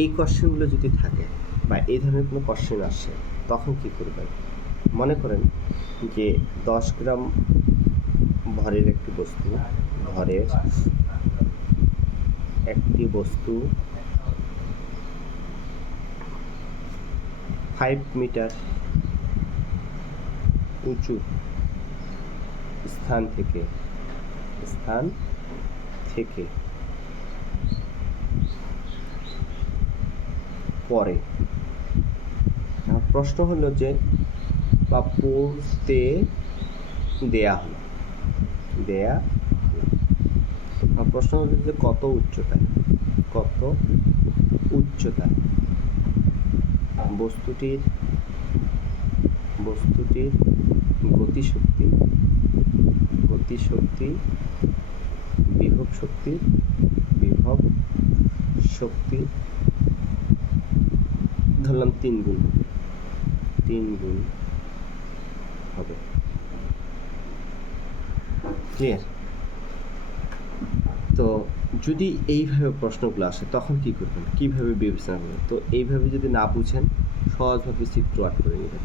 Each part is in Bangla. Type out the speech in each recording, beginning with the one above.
এই কোশ্চেনগুলো যদি থাকে বা এই ধরনের কোনো কোশ্চেন আসে, তখন কি করবেন? মনে করেন যে দশ গ্রাম ভরের একটি বস্তু, ভরের একটি বস্তু ফাইভ মিটার উঁচু স্থান থেকে স্থান থেকে পরে। আর প্রশ্ন হলো যে বা পড়তে দেয়া হলো। দেয়া প্রশ্ন হলো যে, কত উচ্চতায়? কত উচ্চতায়? বস্তুটির বস্তুটির গতিশক্তি গতিশক্তি, বিভব শক্তি বিভব শক্তি ধরলাম তিন গুণ। তিন গুণ হবে। ক্লিয়ার তো যদি এইভাবে প্রশ্নগুলো আসে, তখন কি করবেন? কীভাবে বিবেচনা করবেন? তো এইভাবে যদি না বুঝেন, সহজভাবে চিত্র আট করে নেবেন।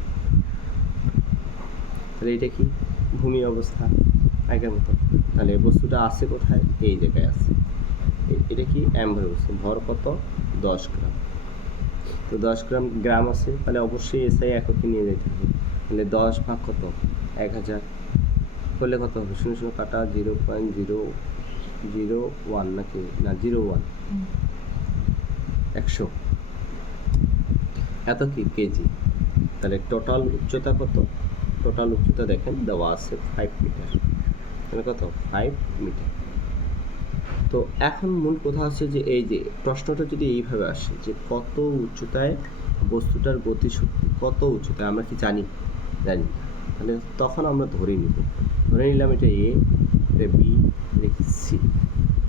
তাহলে এটা কি? ভূমি অবস্থা। আগের মতো। তাহলে বস্তুটা আছে কোথায়? এই জায়গায় আছে। এটা কি? অ্যাম্বার বস্তু। ভর কত? দশ গ্রাম। তো দশ গ্রাম গ্রাম আছে, তাহলে অবশ্যই এসআই এককে নিয়ে যেতে হবে। তাহলে দশ ভাগ কত? এক হাজার। করলে কত হবে? শূন্য শূন্য কাটা zero point zero zero one নাকি? না, জিরো ওয়ান। একশো। এত কি কেজি? তাহলে টোটাল উচ্চতা কত? টোটাল উচ্চতা দেখেন, দেওয়া আছে ফাইভ মিটার তাহলে কত? ফাইভ মিটার তো এখন মূল কথা হচ্ছে যে এই যে প্রশ্নটা যদি এইভাবে আসে যে কত উচ্চতায় বস্তুটার গতিশক্তি, কত উচ্চতায়, আমরা কি জানি? জানি তাহলে তখন আমরা ধরে নিব। ধরে নিলাম এটা এ এটা বি এটা সি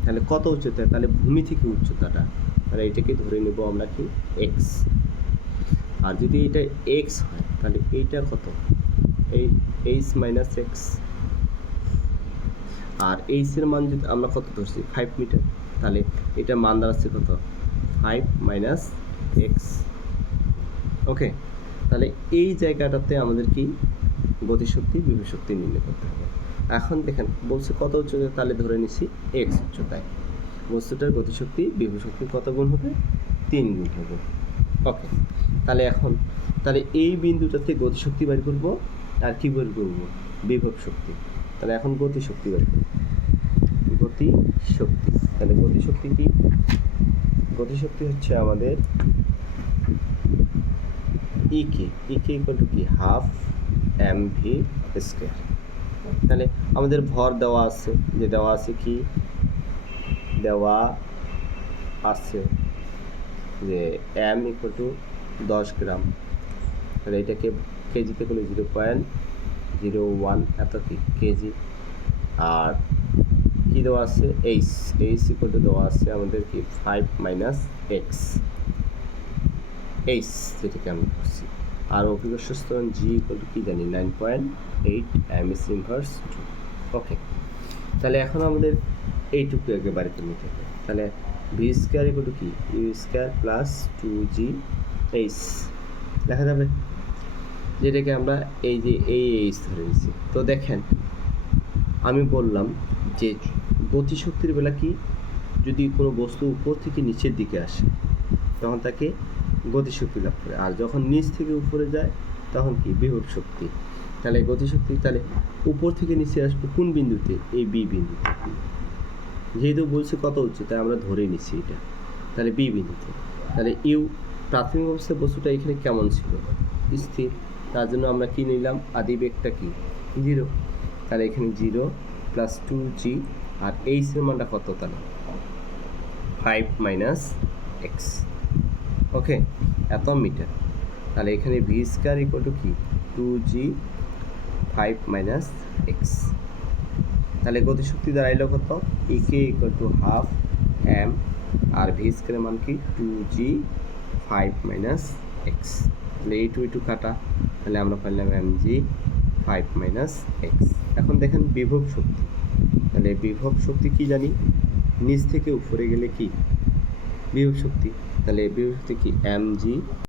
তাহলে কত উচ্চতায় তাহলে ভূমি থেকে উচ্চতাটা। তাহলে এটাকে ধরে নেব আমরা কি? এক্স আর যদি এটা এক্স হয়, তাহলে এইটা কত? এই এইচ মাইনাস এক্স আর এইচের মান যদি আমরা কত ধরছি? ফাইভ মিটার তাহলে এটা মান দাঁড়াচ্ছে কত? ফাইভ মাইনাস এক্স ওকে তাহলে এই জায়গাটাতে আমাদের কি? গতিশক্তি বিভশক্তি নির্ণয় করতে হবে। এখন দেখেন, বলছে কত উচ্চতায় তাহলে ধরে নিছি এক্স উচ্চতায়। বস্তুটার গতিশক্তি বিভশক্তি কত গুণ হবে? তিন গুণ হবে। ওকে তাহলে এখন, তাহলে এই বিন্দুটাতে গতিশক্তি বের করব আর কি বের করব? বিভব শক্তি। তাহলে এখন গতিশক্তি বের করব গতি শক্তি তাহলে গতিশক্তি কি? গতিশক্তি হচ্ছে আমাদের ইকে ইকে ইকুয়াল টু কি? হাফ এম ভি স্কোয়ার তাহলে আমাদের ভর দেওয়া আছে। যে দেওয়া আছে কি? দেওয়া আছে যে এম ইকুয়াল টু দশ গ্রাম। তাহলে এটাকে কেজিতে করলে জিরো পয়েন্ট জিরো ওয়ান এত কি কেজি? আর কি দেওয়া আছে? এইচ এইচ ইকুয়াল দেওয়া আছে আমাদের কি? ফাইভ মাইনাস এক্স এইচ যেটাকে আমরা করছি আর স্তরণ জি ইকুয়াল কি জানি? Nine point eight M S inverse two okay তাহলে এখন আমাদের এইটুকু আগে বাড়িতে নিতে হবে তাহলে ভি স্কোয়ার ইকুয়াল কি? U square plus two G H দেখা যাবে। যেটাকে আমরা এই যে এই এইচ ধরে নিচ্ছি তো দেখেন, আমি বললাম যে গতিশক্তির বেলা কি? যদি কোনো বস্তু উপর থেকে নিচের দিকে আসে, তখন তাকে গতিশক্তি লাভ করে। আর যখন নিচ থেকে উপরে যায়, তখন কি? বিভব শক্তি। তাহলে গতিশক্তি, তাহলে উপর থেকে নিচে আসবে কোন বিন্দুতে? এই বি বিন্দুতে। যেহেতু বলছে কত উচ্চ, তাই আমরা ধরে নিচ্ছি এটা। তাহলে বি বিন্দুতে। তাহলে ইউ প্রাথমিক অবস্থায় বস্তুটা এখানে কেমন ছিল? স্থির। তার জন্য আমরা কি নিলাম? আদি বেগটা কি? জিরো। তাহলে এখানে জিরো প্লাস টু জি আর এইচের মানটা কত তাহলে? ফাইভ মাইনাস এক্স ওকে এত মিটার তাহলে এখানে ভি স্কোয়ার ইকুয়াল টু কি? Two G five minus X তাহলে গতিশক্তি দাঁড়াইলো কত? EK equal to half M R V স্কোয়ারের মান কি? Two G five minus X তাহলে এই টু এই টু কাটা। তাহলে আমরা পাইলাম M G five minus X এখন দেখেন বিভব শক্তি। তাহলে বিভব শক্তি কি জানি? নিচ থেকে উপরে গেলে কি? বিভব শক্তি। তাহলে বিভব শক্তি কি? M G